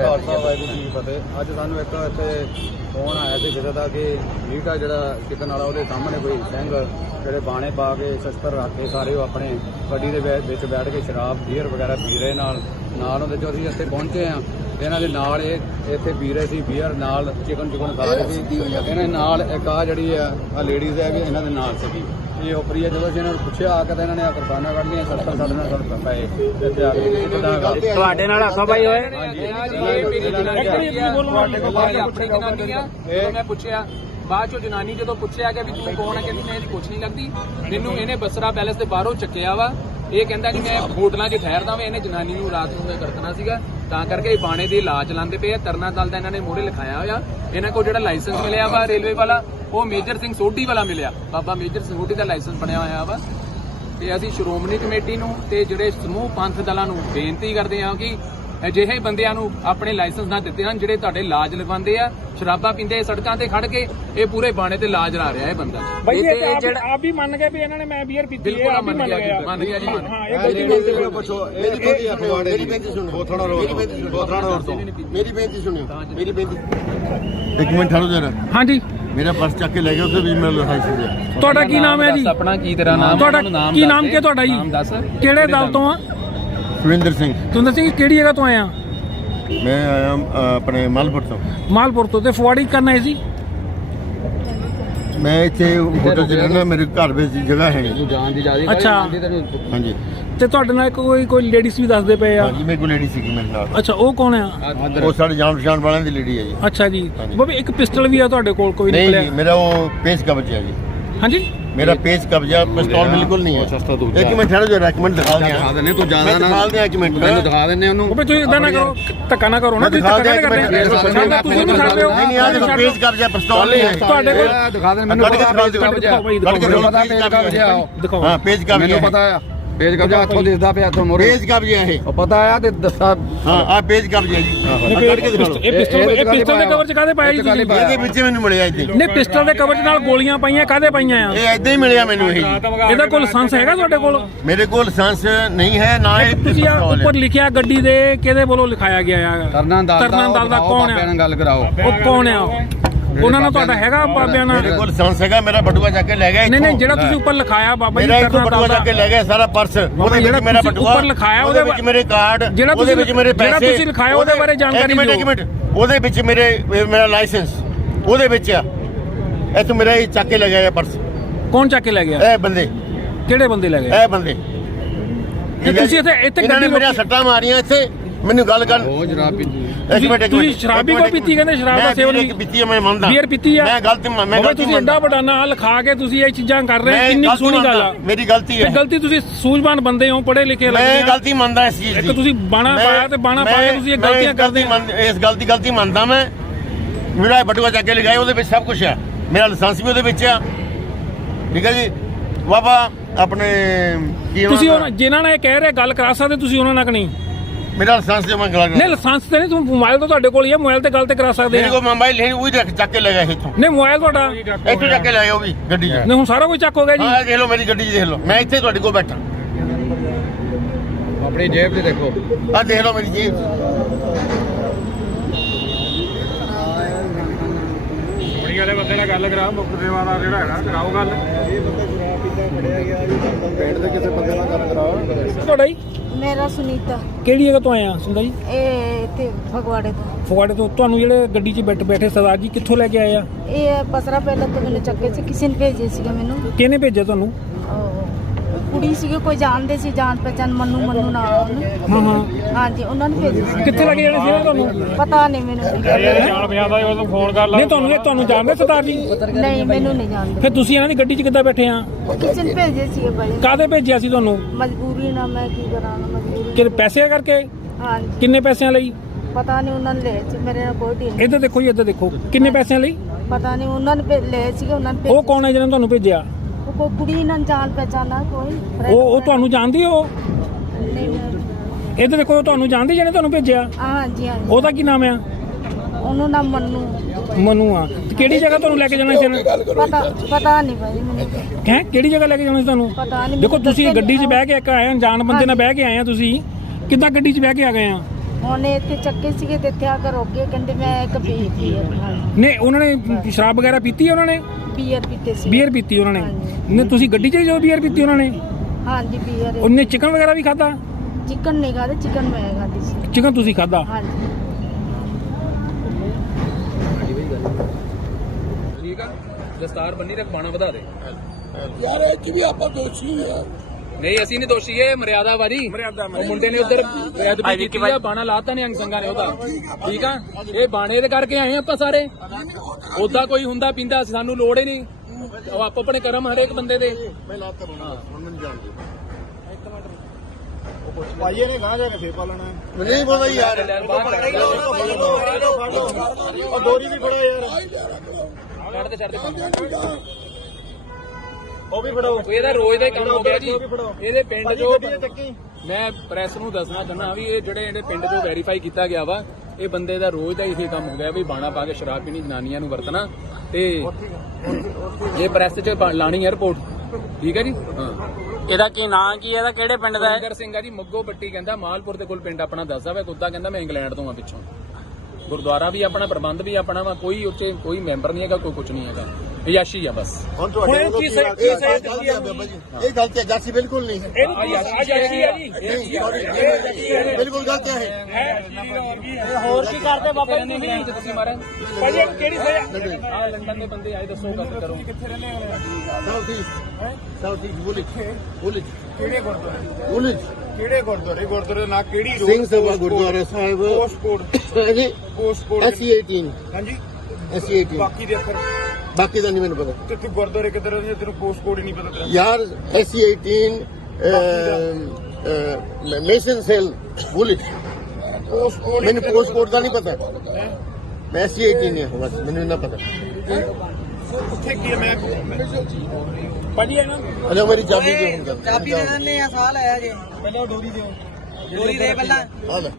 ਖਾਲਸਾ ਵਾਹਿਗੁਰੂ ਜੀ ਕੀ ਫਤਿਹ। ਅੱਜ ਸਾਨੂੰ ਇੱਕ ਇੱਥੇ ਫੋਨ ਆਇਆ ਸੀ ਕਿਸੇ ਦਾ ਕਿ ਮੀਟਾ ਜਿਹੜਾ ਕਿਤਨ ਵਾਲਾ ਉਹਦੇ ਸਾਹਮਣੇ ਕੋਈ ਸਿੰਘ ਜਿਹੜੇ ਬਾਣੇ ਪਾ ਕੇ ਸ਼ਸਤਰ ਰੱਖ ਕੇ ਸਾਰੇ ਉਹ ਆਪਣੇ ਗੱਡੀ ਦੇ ਵਿੱਚ ਬੈਠ ਕੇ ਸ਼ਰਾਬ ਬੀਅਰ ਵਗੈਰਾ ਪੀ ਰਹੇ ਨਾਲ। ਨਾਲ ਉਹਦੇ ਜੋ ਅਸੀਂ ਇੱਥੇ ਪਹੁੰਚੇ ਆ ਇਹਨਾਂ ਦੇ ਨਾਲ ਇਹ ਇੱਥੇ ਰਹੇ ਸੀ ਬੀਅਰ ਨਾਲ ਚਿਕਨ ਚਿਕਨ ਖਾ ਰਹੇ ਸੀ। ਇਹਨਾਂ ਦੇ ਨਾਲ ਇੱਕ ਆ ਜਿਹੜੀ ਆ ਆ ਲੇਡੀਜ਼ ਹੈ ਵੀ ਇਹਨਾਂ ਦੇ ਨਾਲ ਸੀਗੀ ਇਹ ਉਪਰੀ ਜਦੋਂ ਅਸੀਂ ਇਹਨਾਂ ਨੂੰ ਪੁੱਛਿਆ ਆ ਕੇ ਤਾਂ ਇਹਨਾਂ ਨੇ ਆ ਕੁਰਬਾਨਾ ਕੱਢੀਆਂ ਸ਼ਸਤਰ ਸਾਡੇ ਨਾਲ ਸਰ ਪਏ ਇੱਥੇ ਆ ਕੇ ਕਿੱਦਾਂ ਹੈਗਾ ਤੁਹਾਡੇ ਨਾਲ ਹੱਥੋਂ ਪਾਈ ਹੋਏ? ਆਪਣੀ ਜਨਾਨੀ ਆ। ਜਦੋਂ ਮੈਂ ਪੁੱਛਿਆ ਬਾਅਦ ਚੋਂ ਜਨਾਨੀ ਜਦੋਂ ਪੁੱਛਿਆ ਕਿ ਵੀ ਤੂੰ ਕੌਣ ਹੈ ਕਹਿੰਦੀ ਮੈਂ ਇਹਦੀ ਕੁਛ ਨਹੀਂ ਲੱਗਦੀ। ਮੈਨੂੰ ਇਹਨੇ ਬਸਰਾ ਪੈਲੇਸ ਦੇ ਬਾਹਰੋਂ ਚੱਕਿਆ ਵਾ। ਇਹ ਕਹਿੰਦਾ ਕਿ ਮੈਂ ਹੋਟਲਾਂ 'ਚ ਠਹਿਰਦਾ ਵਾਂ, ਇਹਨੇ ਜਨਾਨੀ ਨੂੰ ਰਾਤ ਨੂੰ ਇਹ ਕਰਕਣਾ ਸੀਗਾ। ਤਾਂ ਕਰਕੇ ਇਹ ਬਾਣੇ ਦੀ ਲਾਜ ਲਾਉਂਦੇ ਪਏ ਆ ਤਰਨਾ ਦਲ ਦਾ ਇਹਨਾਂ ਨੇ ਮੋਹਰੇ ਲਿਖਾਇਆ ਹੋਇਆ। ਇਹਨਾਂ ਕੋਲ ਜਿਹੜਾ ਲਾਇਸੈਂਸ ਮਿਲਿਆ ਵਾ, ਰੇਲਵੇ ਵਾਲਾ, ਉਹ ਮੇਜਰ ਸਿੰਘ ਸੋਢੀ ਵਾਲਾ ਮਿਲਿਆ। ਬਾਬਾ ਮੇਜਰ ਸਿੰਘ ਸੋਢੀ ਦਾ ਲਾਇਸੈਂਸ ਬਣਿਆ ਹੋਇਆ ਵਾ। ਤੇ ਅਸੀਂ ਸ਼੍ਰੋਮਣੀ ਕਮੇਟੀ ਨੂੰ ਤੇ ਜਿਹੜੇ ਸਮੂਹ ਪੰਥ ਦਲਾਂ ਨੂੰ ਬੇਨਤੀ ਕਰਦੇ ਹਾਂ ਕਿ ਅਜਿਹੇ ਬੰਦਿਆਂ ਨੂੰ ਆਪਣੇ ਲਾਇਸੈਂਸ ਨਾ ਦਿੱਤੇ ਹਨ ਜਿਹੜੇ ਤੁਹਾਡੇ ਲਾਜ ਲਗਵਾਉਂਦੇ ਆ ਸ਼ਰਾਬਾਂ ਪੀਂਦੇ ਸੜਕਾਂ ਤੇ ਖੜ ਕੇ ਇਹ ਪੂਰੇ ਬਾਣੇ ਤੇ ਲਾਜ ਲਾ ਰਿਹਾ ਇਹ ਬੰਦਾ। ਬਈ ਇਹ ਤੇ ਤੇ ਆਪ- ਵੀ ਮੰਨ ਗਏ ਵੀ ਇਹਨਾਂ ਨੇ ਮੈਂ ਬੀਅਰ ਪੀਤੀ ਹੈ ਆਪ ਵੀ ਮੰਨ ਗਿਆ ਮੰਨ ਗਿਆ ਜੀ, ਹਾਂ ਇਹ ਗਲਤੀ ਪਏ ਹੋ। ਪੁੱਛੋ ਇਹ ਕਿਹਦੀ ਅਖਵਾੜੇ ਦੀ ਬੋਥੜਾ ਰੋਡ ਬੋਥੜਾ ਰੋਡ ਤੋਂ। ਮੇਰੀ ਬੇਨਤੀ ਸੁਣਿਓ। ਮੇਰੀ ਬੇਨਤੀ ਇੱਕ ਮਿੰਟ ਠਹਿਰੋ ਜਰਾ। ਹਾਂਜੀ। ਮੇਰਾ ਪਰਸ ਚੱਕ ਕੇ ਲੈ ਗਿਆ ਉਹਦੇ ਵਿੱਚ ਮੇਰਾ ਲਾਇਸੈਂਸ ਹੈ ਤੁਹਾਡਾ ਕੀ ਨਾਮ ਹੈ ਜੀ? ਆਪਣਾ ਕੀ ਤੇਰਾ ਨਾਮ ਤੁਹਾਡਾ ਕੀ ਨਾਮ ਕੀ ਤੁਹਾਡਾ ਜੀ ਨਾਮ ਦੱਸ। ਕਿਹੜੇ ਦਲ ਤੋਂ? ਆ ਸੁਰਿੰਦਰ ਸਿੰਘ। ਦੱਸੋ ਕਿ ਕਿਹੜੀ ਜਗ੍ਹਾ ਤੋਂ ਆਏ ਆ ਮੈਂ ਆਇਆ ਅ, ਆਪਣੇ ਮਾਲਪੁਰ ਤੋਂ। ਮਾਲਪੁਰ ਤੋਂ ਤੇ ਫੁਆੜੀ ਕਰਨਾ ਹੈ ਜੀ ਮੈਂ ਇੱਥੇ ਹੋਟਲ 'ਚ ਰਹਿਣਾ ਮੇਰੇ ਘਰ ਵਿੱਚ ਜਗ੍ਹਾ ਹੈ ਨਹੀਂ। ਜਾਣ ਦੀ ਜਾਦੀ ਅੱਛਾ। ਹਾਂਜੀ। ਤੇ ਤੁਹਾਡੇ ਨਾਲ ਕੋਈ ਕੋਈ ਲੇਡੀਜ਼ ਵੀ ਦੱਸਦੇ ਪਏ ਆ? ਹਾਂਜੀ ਮੇਰੇ ਕੋਲ ਲੇਡੀ ਸੀ ਮੇਰੇ ਨਾਲ। ਅੱਛਾ ਉਹ ਕੌਣ ਆ? ਉਹ ਸਾਡੇ ਜਾਣ ਪਛਾਣ ਵਾਲਿਆਂ ਦੀ ਲੇਡੀ ਹੈ ਜੀ। ਅੱਛਾ ਜੀ। ਬਾਬੇ ਇੱਕ ਪਿਸਟਲ ਵੀ ਆ ਤੁਹਾਡੇ ਕੋਲ ਕੋਈ ਨਹੀਂ ਜੀ ਨਿਕਲਿਆ ਮੇਰਾ ਉਹ ਪੇਜ ਕਬਜ਼ ਹੈ ਜੀ। ਹਾਂਜੀ? ਮੇਰਾ ਪੇਜ ਕਬਜ਼ਾ ਪਿਸਤੌਲ ਬਿਲਕੁਲ ਨਹੀਂ ਹੈ। ਇੱਕ ਮਿੰਟ ਠਹਿਰੋ ਜਰਾ ਇੱਕ ਮਿੰਟ ਦਿਖਾ ਦਿਆਂ ਦਿਖਾ ਦਿੰਦੇ ਤੂੰ ਜ਼ਿਆਦਾ ਨਾ ਦਿਖਾ ਦਿਆਂ ਇੱਕ ਮਿੰਟ। ਮੈਨੂੰ ਦਿਖਾ ਦਿੰਦੇ ਉਹਨੂੰ। ਬਾਬੇ ਤੁਸੀਂ ਇਦਾਂ ਨਾ ਕਰੋ ਧੱਕਾ ਨਾ ਕਰੋ ਨਾ ਤੁਸੀਂ ਧੱਕਾ ਨਾ ਕਰਦੇ। ਤੁਸੀਂ ਉਹਨੂੰ ਛੱਡ ਦਿਓ। ਨਹੀਂ ਨਹੀਂ ਆ ਦੇਖੋ ਪੇਜ ਕਬਜ਼ਾ ਪਿਸਤੌਲ ਨਹੀਂ ਹੈ। ਤੁਹਾਡੇ ਕੋਲ ਦਿਖਾ ਦੇ ਦਿਖਾਓ। ਪਤਾ ਪੇਜ ਕਬਜ਼ਾ ਦਿਖਾਓ। ਹਾਂ ਪੇਜ ਕਬਜ਼ਾ ਮੈਨੂੰ ਪਤਾ ਆ ਪੇਜ ਕਬਜ਼ਾ ਹੱਥੋਂ ਦਿਸਦਾ ਪਿਆ ਹੱਥੋਂ ਮੋਰੇ। ਪੇਜ ਕਬਜ਼ਾ ਹੈ ਉਹ ਪਤਾ ਆ ਤੇ ਦੱਸਾ। ਹਾਂ ਆ ਪੇਜ ਕਬਜ਼ਾ ਜੀ। ਆਹ। ਕੱਢ ਕੇ ਦਿਖਾ ਲਓ। ਇਹ ਪਿਸਟਲ ਇਹ ਪਿਸਟਲ ਦੇ ਕਵਰ ਚ ਕਾਦੇ ਪਾਇਆ ਜੀ ਤੁਸੀਂ? ਇਹਦੇ ਵਿੱਚ ਮੈਨੂੰ ਮਿਲਿਆ ਇੱਥੇ। ਨੇ ਪਿਸਟਲ ਦੇ ਕਵਰ ਚ ਨਾਲ ਗੋਲੀਆਂ ਪਾਈਆਂ ਕਾਦੇ ਪਾਈਆਂ ਆ? ਇਹ ਏਦਾਂ ਹੀ ਮਿਲਿਆ ਮੈਨੂੰ ਇਹ। ਇਹਦਾ ਕੋਈ ਲਾਇਸੈਂਸ ਹੈਗਾ ਤੁਹਾਡੇ ਕੋਲ? ਮੇਰੇ ਕੋਲ ਲਾਇਸੈਂਸ ਨਹੀਂ ਹੈ ਨਾ ਇਹ ਤੁਸੀਂ। ਉੱਪਰ ਲਿਖਿਆ ਗੱਡੀ ਦੇ ਕਿਹਦੇ ਵੱਲੋਂ ਲਿਖਾਇਆ ਗਿਆ ਆ? ਤਰਨਾ ਦਲ ਤਰਨਾ ਦਲ ਦਾ ਕੌਣ ਆ? ਨਾਲ ਗੱਲ ਕਰਾਓ। ਉਹ ਕੌਣ ਆ ਉਹਨਾਂ ਨਾਲ ਤੁਹਾਡਾ ਹੈਗਾ ਬਾਬਿਆਂ ਨਾਲ? ਮੇਰੇ ਕੋਲ ਲਾਇਸੈਂਸ ਹੈਗਾ ਮੇਰਾ ਬਟੂਆ ਚੱਕ ਕੇ ਲੈ ਗਿਆ ਨਹੀਂ ਨਹੀਂ। ਜਿਹੜਾ ਤੁਸੀਂ ਉੱਪਰ ਲਿਖਾਇਆ ਬਾਬਾ ਜੀ ਮੇਰਾ ਕਰਨਾ ਬਟੂਆ ਚੱਕ ਕੇ ਲੈ ਗਿਆ ਸਾਰਾ ਪਰਸ। ਉਹਦੇ ਜਿਹੜਾ ਵਿੱਚ ਮੇਰਾ ਬਟੂਆ ਉੱਪਰ ਲਿਖਾਇਆ ਉਹਦੇ ਵਿੱਚ ਮੇਰੇ ਕਾਰਡ ਉਹਦੇ ਵਿੱਚ ਮੇਰੇ ਜਿਹੜਾ ਪੈਸੇ ਤੁਸੀਂ ਲਿਖਾਇਆ ਉਹਦੇ ਬਾਰੇ ਜਾਣਕਾਰੀ ਇੱਕ ਮਿੰਟ ਇੱਕ ਦਿਓ। ਮਿੰਟ। ਉਹਦੇ ਵਿੱਚ ਮੇਰੇ ਇਹ ਮੇਰਾ ਲਾਇਸੈਂਸ ਉਹਦੇ ਵਿੱਚ ਆ। ਇੱਥੋਂ ਮੇਰਾ ਇਹ ਚੱਕ ਕੇ ਲੈ ਗਿਆ ਇਹ ਪਰਸ। ਕੌਣ ਚੱਕ ਕੇ ਲੈ ਗਿਆ? ਇਹ ਬੰਦੇ। ਕਿਹੜੇ ਬੰਦੇ ਲੈ ਗਏ? ਇਹ ਬੰਦੇ। ਤੇ ਤੁਸੀਂ ਇੱਥੇ ਇੱਥੇ ਇਹਨਾਂ ਨੇ ਗੱਡੀ ਮੇਰੀਆਂ ਸੱਟਾਂ ਮਾਰੀਆਂ ਇੱਥੇ। ਮੈਨੂੰ ਗੱਲ ਕਰ ਉਹ ਜਰਾ ਪੀ ਇੱਕ ਮਿੰਟ ਇੱਕ ਤੁਸੀਂ ਸ਼ਰਾਬ ਵੀ ਕੋਈ ਪੀਤੀ ਕਹਿੰਦੇ ਸ਼ਰਾਬ ਦਾ ਮੈਂ ਸੇਵਨ ਵੀ ਪੀਤੀ ਮੈਂ ਮੰਨਦਾ। ਬੀਅਰ ਪੀਤੀ ਆ। ਮੈਂ ਗਲਤੀ ਮੈਂ ਗਲਤੀ ਤੁਸੀਂ ਐਡਾ ਵੱਡਾ ਨਾਂ ਲਿਖਾ ਕੇ ਤੁਸੀਂ ਇਹ ਚੀਜ਼ਾਂ ਕਰ ਰਹੇ ਮੈਂ ਕਿੰਨੀ ਸੋਹਣੀ ਗੱਲ ਆ। ਮੇਰੀ ਗਲਤੀ ਹੈ। ਗਲਤੀ ਤੁਸੀਂ ਸੂਝਵਾਨ ਬੰਦੇ ਹੋ ਪੜ੍ਹੇ ਲਿਖੇ ਮੈਂ ਲੱਗਦੇ ਆ। ਗਲਤੀ ਮੰਨਦਾ ਇਸ ਚੀਜ਼ ਦੀ। ਇੱਕ ਤੁਸੀਂ ਬਾਣਾ ਮੈਂ- ਪਾਇਆ ਤੇ ਬਾਣਾ ਮੈਂ- ਪਾ ਕੇ ਤੁਸੀਂ ਇਹ ਮੈਂ ਗਲਤੀਆਂ ਕਰਦੇ ਇਸ ਗਲਤੀ ਗਲਤੀ ਮੰਨਦਾ ਮੈਂ। ਮੇਰਾ ਇਹ ਬਟੂਆ ਚੱਕ ਕੇ ਲਗਾਇਆ ਉਹਦੇ ਵਿੱਚ ਸਭ ਕੁਝ ਆ। ਮੇਰਾ ਲਾਇਸੈਂਸ ਵੀ ਉਹਦੇ ਵਿੱਚ ਆ। ਠੀਕ ਹੈ ਜੀ? ਬਾਬਾ ਆਪਣੇ ਤੁਸੀਂ ਉਹਨਾਂ ਜਿਨ੍ਹਾਂ ਨੇ ਇਹ ਕਹਿ ਰਹੇ ਗੱਲ ਕਰਾ ਸਕਦੇ ਤੁਸੀਂ ਉਹਨਾਂ ਨਾਲ ਕਿ ਨਹੀਂ? ਮੇਰਾ ਲਾਇਸੈਂਸ ਜਮਾ ਕਰਾ ਨਹੀਂ ਲਾਇਸੈਂਸ ਤੇ ਨਹੀਂ ਤੁਸੀਂ ਮੋਬਾਈਲ ਤਾਂ ਤੁਹਾਡੇ ਕੋਲ ਹੀ ਹੈ ਮੋਬਾਈਲ ਤੇ ਗੱਲ ਤੇ ਕਰਾ ਸਕਦੇ ਮੇਰੇ ਆ। ਕੋਲ ਮੋਬਾਈਲ ਹੈ ਉਹ ਹੀ ਰੱਖ- ਚੱਕ ਕੇ ਲੈ ਗਿਆ ਇੱਥੋਂ। ਨਹੀਂ ਮੋਬਾਈਲ ਤੁਹਾਡਾ। ਇੱਥੋਂ ਚੱਕ ਕੇ ਲੈ ਗਿਆ ਉਹ ਵੀ ਗੱਡੀ 'ਚ। ਨਹੀਂ ਹੁਣ ਸਾਰਾ ਕੁਝ ਚੱਕ ਹੋ ਗਿਆ ਜੀ। ਹਾਂ ਇਹ ਦੇਖ ਲਓ ਮੇਰੀ ਗੱਡੀ 'ਚ ਦੇਖ ਲਓ। ਮੈਂ ਇੱਥੇ ਤੁਹਾਡੇ ਕੋਲ ਬੈਠਾ। ਆਪਣੀ ਜੇਬ ਤੇ ਦੇਖੋ। ਆਹ ਦੇਖ ਲਓ ਮੇਰੀ ਜੀਬ। ਵਾਲੇ ਬੰਦੇ ਨਾਲ ਗੱਲ ਕਰਾ ਮੁੱਖ ਸੇਵਾ ਦਾ ਜਿਹੜਾ ਹੈਗਾ ਕਰਾਓ ਗੱਲ। ਪਿੰਡ ਦੇ ਕਿਸੇ ਬੰਦੇ ਨਾਲ ਗੱਲ ਕਰਾਓ। ਤੁਹਾਡਾ ਜੀ। ਮੇਰਾ ਸੁਨੀਤਾ। ਕਿਹੜੀ ਜਗ੍ਹਾ ਤੋਂ ਆਏ ਆ ਸੁੰਦਾ ਜੀ? ਇਹ ਤੇ ਫਗਵਾੜੇ ਤੋਂ। ਫਗਵਾੜੇ ਤੋਂ। ਤੁਹਾਨੂੰ ਜਿਹੜੇ ਗੱਡੀ 'ਚ ਬੈਠ ਬੈਠੇ ਸਰਦਾਰ ਜੀ ਕਿੱਥੋਂ ਲੈ ਕੇ ਆਏ ਆ? ਇਹ ਬਸਰਾ ਪਹਿਲਾਂ ਤੋਂ ਮੈਨੂੰ ਚੱਕੇ ਸੀ ਕਿਸੇ ਨੇ ਭੇਜੇ ਸੀਗੇ ਮੈਨੂੰ। ਕਿਹਨੇ ਭੇਜਿਆ ਤੁਹਾਨੂੰ? ਕੁੜੀ ਸੀਗੇ ਕੋਈ ਜਾਣਦੇ ਸੀ ਜਾਣ ਪਹਿਚਾਨ ਮੰਨੂ ਮੰਨੂ ਨਾ ਉਹਨੂੰ। ਹਾਂ ਹਾਂ। ਹਾਂਜੀ ਉਹਨਾਂ ਨੇ ਭੇਜੇ ਸੀ। ਕਿੱਥੇ ਲੈ ਕੇ ਜਾਣੇ ਸੀ ਤੁਹਾਨੂੰ? ਪਤਾ ਨਹੀਂ ਮੈਨੂੰ ਜਾਣ ਪਛਾਣਦਾ ਉਹ ਫੋਨ ਕਰ ਲਾ। ਨਹੀਂ ਤੁਹਾਨੂੰ ਇਹ ਤੁਹਾਨੂੰ ਜਾਣਦੇ ਸਰਦਾਰ ਜੀ? ਨਹੀਂ ਮੈਨੂੰ ਨਹੀਂ ਜਾਣਦੇ। ਫਿਰ ਤੁਸੀਂ ਇਹਨਾਂ ਦੀ ਗੱਡੀ 'ਚ ਕਿੱਦਾਂ ਬੈਠੇ ਆ? ਕਿਸੇ ਨੇ ਭੇਜੇ ਸੀਗੇ ਭਾਈ। ਕਾਹਦੇ ਭੇਜਿਆ ਸੀ ਤੁਹਾਨੂੰ? ਮਜਬੂਰੀ ਨਾਲ ਮੈਂ ਕੀ ਕਰਾਂ ਮਜਬੂਰੀ ਕਿ ਪੈਸੇ ਕਰਕੇ? ਹਾਂਜੀ। ਕਿੰਨੇ ਪੈਸਿਆਂ ਲਈ? ਪਤਾ ਨਹੀਂ ਉਹਨਾਂ ਨੇ ਲਏ ਸੀ ਮੇਰੇ ਨਾਲ ਕੋਈ ਢੀਲ ਇੱਧਰ ਦੇਖੋ ਜੀ ਇੱਧਰ ਦੇਖੋ। ਕਿੰਨੇ ਪੈਸਿਆਂ ਲਈ? ਪਤਾ ਨਹੀਂ ਉਹਨਾਂ ਨੇ ਭੇ- ਲਏ ਸੀਗੇ ਉਹਨਾਂ ਨੇ ਉਹ ਭੇਜੇ। ਕੌਣ ਹੈ ਜਿਹਨੇ ਤੁਹਾਨੂੰ ਭੇਜਿਆ? ਉਹ ਕੋਈ ਕੁੜੀ ਨਾਲ ਜਾਣ ਪਹਿਚਾਨਾ ਕੋਈ friend ਉਹ ਉਹ ਤੁਹਾਨੂੰ ਜਾਣਦੀ ਹੋ? ਨਹੀਂ ਮੈਂ- ਇੱਧਰ ਦੇਖੋ ਉਹ ਤੁਹਾਨੂੰ ਜਾਣਦੀ ਜਿਹਨੇ ਤੁਹਾਨੂੰ ਭੇਜਿਆ? ਹਾਂਜੀ ਹਾਂਜੀ। ਉਹਦਾ ਕੀ ਨਾਮ ਆ? ਉਹਨੂੰ ਨਾ ਮੰਨੂ। ਮਨੂ ਆ। ਤੇ ਕਿਹੜੀ ਜਗ੍ਹਾ ਤੁਹਾਨੂੰ ਲੈ ਕੇ ਜਾਣਾ ਸੀ ਇਹਨੇ? ਪਤਾ ਪਤਾ ਨਹੀਂ ਭਾਈ ਮੈਨੂੰ। ਹੈ? ਕਿਹੜੀ ਜਗ੍ਹਾ ਲੈ ਕੇ ਜਾਣਾ ਸੀ ਤੁਹਾਨੂੰ? ਪਤਾ ਨਹੀਂ ਦੇਖੋ ਮੈਨੂੰ ਤੁਸੀਂ ਦੱਸਿਆ ਗੱਡੀ 'ਚ ਨਹੀਂ। ਬਹਿ ਕੇ ਇੱਕ ਆਏ ਅਣਜਾਣ ਬੰਦੇ ਨਾਲ ਬਹਿ ਕੇ ਆਏ ਆ ਤੁਸੀਂ। ਕਿੱਦਾਂ ਗੱਡੀ 'ਚ ਬਹਿ ਕੇ ਆ ਗਏ ਆ? ਉਹਨੇ ਇੱਥੇ ਚੱਕੇ ਸੀਗੇ ਤੇ ਇੱਥੇ ਆ ਕੇ ਰੋਕੇ ਕਹਿੰਦੇ ਮੈਂ ਇੱਕ ਪੀਤੀ ਹੈ ਹਾਂਜੀ। ਨੇ ਉਹਨਾਂ ਨੇ ਸ਼ਰਾਬ ਵਗੈਰਾ ਪੀਤੀ ਹੈ ਉਹਨਾਂ ਨੇ? ਬੀਅਰ ਪੀਤੇ ਸੀ। ਬੀਅਰ ਪੀਤੀ ਉਹਨਾਂ ਨੇ? ਹਾਂਜੀ। ਨੇ ਤੁਸੀਂ ਗੱਡੀ 'ਚ ਜੋ ਬੀਅਰ ਪੀਤੀ ਉਹਨਾਂ ਨੇ? ਹਾਂਜੀ ਬੀਅਰ। ਉਹਨੇ ਚਿਕਨ ਵਗੈਰਾ ਵੀ ਖਾਦਾ ਚਿਕਨ ਨਹੀਂ ਖਾਦੇ ਚਿਕਨ ਮੈਂ ਖਾਦੀ ਸੀ। ਚਿਕਨ ਤੁਸੀਂ ਖਾਦਾ ਹਾਂਜੀ। ਠੀਕ ਆ? ਦਸਤਾਰ ਬੰਨੀ ਤੇ ਬਾਣਾ ਵਧਾ ਦੇ। ਯਾਰ ਇਹ ਚ ਵੀ ਆਪਾਂ ਦੋਸ਼ੀ ਆ। ਨਹੀਂ ਅਸੀਂ ਨਹੀਂ ਦੋਸ਼ੀ ਇਹ ਮਰਿਆਦਾ ਵਾਰੀ। ਉਹ ਮੁੰਡੇ ਨੇ ਉਧਰ ਬੇਅਦਬੀ ਕੀਤੀ ਆ ਬਾਣਾ ਲਾਤਾ ਨੇ ਅੰਗਸੰਗਾ ਨੇ ਉਹਦਾ। ਠੀਕ ਆ? ਇਹ ਬਾਣੇ ਦੇ ਕਰਕੇ ਆਏ ਆਪਾਂ ਸਾਰੇ। ਉਦਾਂ ਕੋਈ ਹੁੰਦਾ ਪੀਂਦਾ ਸਾਨੂੰ ਲੋੜ ਹੀ ਨਹੀਂ। ਉਹ ਆਪੋ ਆਪਣੇ ਕਰਮ ਹਰੇਕ ਬੰਦੇ ਦੇ। ਮੈਂ ਲਾਤਾ ਬੰਦਾ ਹੁਣ ਮੈਨੂੰ ਜਾਣ ਦਿਓ। ਭਾਈ ਇਹਨੇ ਗਾਂ ਜਾ ਕੇ ਫੇਰ ਪਾਲਣਾ ਨਹੀਂ ਬੋਲਦਾ ਯਾਰ। ਉਹ ਦੋਰੀ ਵੀ ਫੜੋ ਯਾਰ। ਛੱਡ ਦੇ ਛੱਡ ਦੇ। ਉਹ ਵੀ ਫੜੋ ਉਹ ਇਹਦਾ ਰੋਜ਼ ਦਾ ਹੀ ਕੰਮ ਹੋ ਗਿਆ ਜੀ। ਇਹਦੇ ਪਿੰਡ ਜੋ ਮੈਂ ਪ੍ਰੈਸ ਨੂੰ ਦੱਸਣਾ ਚਾਹੁੰਦਾ ਵੀ ਇਹ ਜਿਹੜੇ ਇਹਦੇ ਪਿੰਡ ਤੋਂ ਵੈਰੀਫਾਈ ਕੀਤਾ ਗਿਆ ਵਾ ਇਹ ਬੰਦੇ ਦਾ ਰੋਜ਼ ਦਾ ਹੀ ਕੰਮ ਹੋ ਗਿਆ ਵੀ ਬਾਣਾ ਪਾ ਕੇ ਸ਼ਰਾਬ ਪੀਣੀ ਜਨਾਨੀਆਂ ਨੂੰ ਵਰਤਣਾ ਤੇ ਇਹ ਪ੍ਰੈਸ 'ਚ ਲਾਣੀ ਹੈ ਰਿਪੋਰਟ ਠੀਕ ਹੈ ਜੀ? ਹਾਂ। ਇਹਦਾ ਕੀ ਨਾਂ ਕੀ ਹੈ? ਇਹਦਾ ਕਿਹੜੇ ਪਿੰਡ ਦਾ ਹੈ? ਸਿੰਘ ਆ ਜੀ ਮੱਗੋ ਪੱਟੀ ਕਹਿੰਦਾ ਮਾਲਪੁਰ ਦੇ ਕੋਲ ਪਿੰਡ ਆਪਣਾ ਦੱਸਦਾ ਵਾ ਕੁੱਦਾ ਕਹਿੰਦਾ ਮੈਂ ਇੰਗਲੈਂਡ ਤੋਂ ਆ ਪਿੱਛੋਂ। ਗੁਰਦੁਆਰਾ ਵੀ ਆਪਣਾ ਪ੍ਰਬੰਧ ਵੀ ਆਪਣਾ ਵਾ ਕੋਈ ਉੱਚੇ ਕੋਈ ਮੈਂਬਰ ਨਹੀਂ ਹੈਗਾ ਕੋਈ ਕੁਝ ਨਹੀਂ ਹੈਗਾ। ਯਾਸ਼ੀ ਆ ਬਸ। ਹੁਣ ਤੁਹਾਡੇ ਵੱਲੋਂ ਕੀ ਇਹ ਗੱਲ ਤੇ ਆ ਬਾਬਾ ਜੀ। ਇਹ ਗੱਲ ਤੇ ਜਾਸੀ ਬਿਲਕੁਲ ਨਹੀਂ ਹੈ। ਆ? ਯਾਸ਼ੀ ਆ ਜੀ। Sorry, ਬਿਲਕੁਲ ਗਲਤ ਹੈ ਹੋਰ ਕੀ ਕਰਦੇ ਬਾਬਾ ਜੀ ਨਹੀਂ ਤੁਸੀਂ ਮਾਰੇ? ਭਾਜੀ ਕਿਹੜੀ ਸਜ਼ਾ? ਆ ਲੰਡਨ ਦੇ ਬੰਦੇ ਆਏ ਦੱਸੋ ਗੱਲ ਕਰੋ। South east. South east bullet bullet ਕਿਹੜੇ ਗੁਰਦੁਆਰੇ? ਬੁਲਿਟ ਕਿਹੜੇ ਗੁਰਦੁਆਰੇ? ਗੁਰਦੁਆਰੇ ਦਾ ਨਾਂ ਕਿਹੜੀ ਸਿੰਘ ਸਭਾ ਗੁਰਦੁਆਰਾ ਸਾਹਿਬ। ਪੋਸਟਕੋਡ ਜੀ ਪੋਸਟਕੋਡ ਐਸਸੀ 18 ਹਾਂਜੀ। ਐਸਸੀ 18 ਬਾਕੀ ਦੇ ਅੱਖਰ ਬਾਕੀ ਦਾ ਨਹੀਂ ਮੈਨੂੰ ਪਤਾ। ਤੇ ਤੂੰ ਗੁਰਦੁਆਰੇ ਕਿੱਧਰ ਨੇ ਤੈਨੂੰ ਪੋਸਟਕੋਡ ਹੀ ਨਹੀਂ ਪਤਾ ਤੇਰਾ। ਯਾਰ ਐਸਸੀ 18 ਮੇਸਨ ਸੈਲ ਬੁਲਿਟ। ਪੋਸਟਕੋਡ ਮੈਨੂੰ ਪੋਸਟ ਕੋਡ ਦਾ ਨਹੀਂ ਪਤਾ। ਮੈਂ ਐਸਸੀ 18 ਹਾਂ ਬਸ ਮੈਨੂੰ ਨਾ ਪਤਾ। ਉੱਥੇ ਕੀ ਹੈ ਮੈਂ ਭਾਜੀ ਇਹਨਾਂ ਅਜਾ ਮੇਰੀ ਚਾਬੀ ਦਿਓ ਹੁਣ ਚਾਬੀ ਦੇਣਾ ਨੇ ਆ ਸਾਲ ਆਇਆ ਜੇ। ਪਹਿਲਾਂ ਡੋਰੀ ਦਿਓ ਗੋਲੀ ਦੇ ਪਹਿਲਾਂ। ਹਾਂ ਲੈ।